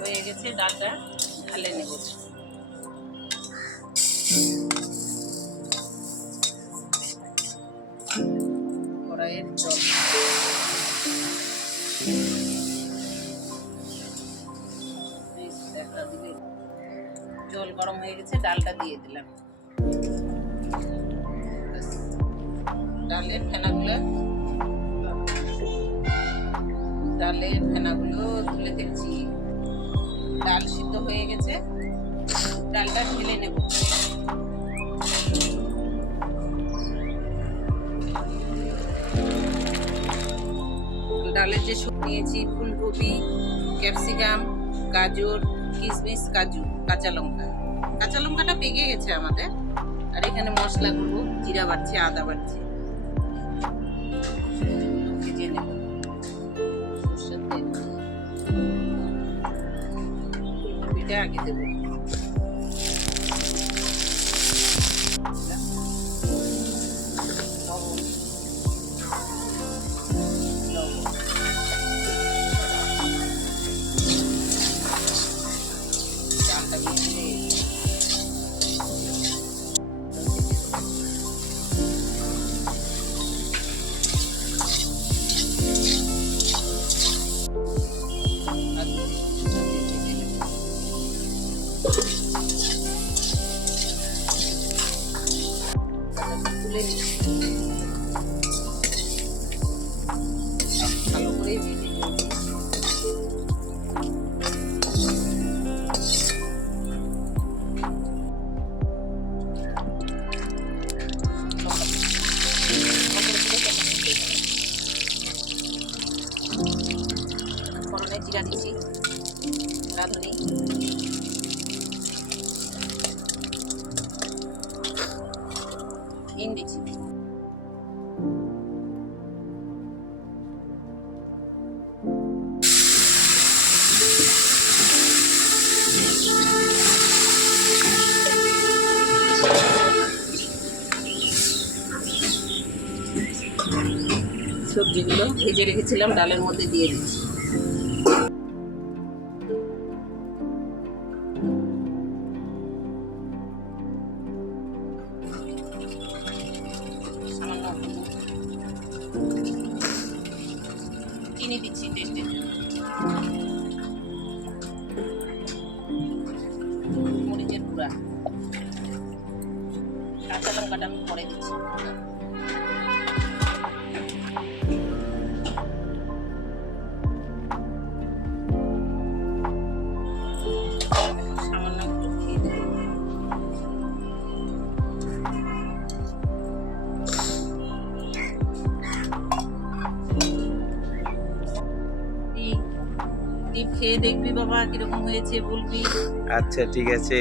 হয়ে গেছে, ডালটা ঢালে নেব। কড়াইয়ের জল জল গরম হয়ে গেছে, ডালটা দিয়ে দিলাম। ডালের ফেনাগুলো তুলে দিচ্ছি। ডাল সিদ্ধ হয়ে গেছে, ডালটা ঢেলে নেব। ডালের যে নিয়েছি ফুলকপি, ক্যাপসিকাম, গাজর, কিশমিশ, কাজু, কাঁচা লঙ্কাটা পেকে গেছে আমাদের। আর এখানে মশলাগুলো জিরা বাড়ছে, আদা বাড়ছে, ভেজে নেব। সরষের তেল, ফুলকপিটা আগে দেবো। ভালো করে ভেজে নেব। ফোড়নে জিরা দিচ্ছি, রাঁধুনি, হিং দিচ্ছি। সবজিগুলো ভেজে রেখেছিলাম ডালের মধ্যে দিয়ে দিচ্ছি। সামান্য চিনি দিচ্ছি টেস্টের জন্য, মরিচের গুঁড়া, কাঁচা লঙ্কাটা আমি পরে দিচ্ছি। সামান্য একটু ঘি দেব। খেয়ে দেখবি বাবা কিরকম হয়েছে বলবি। আচ্ছা ঠিক আছে।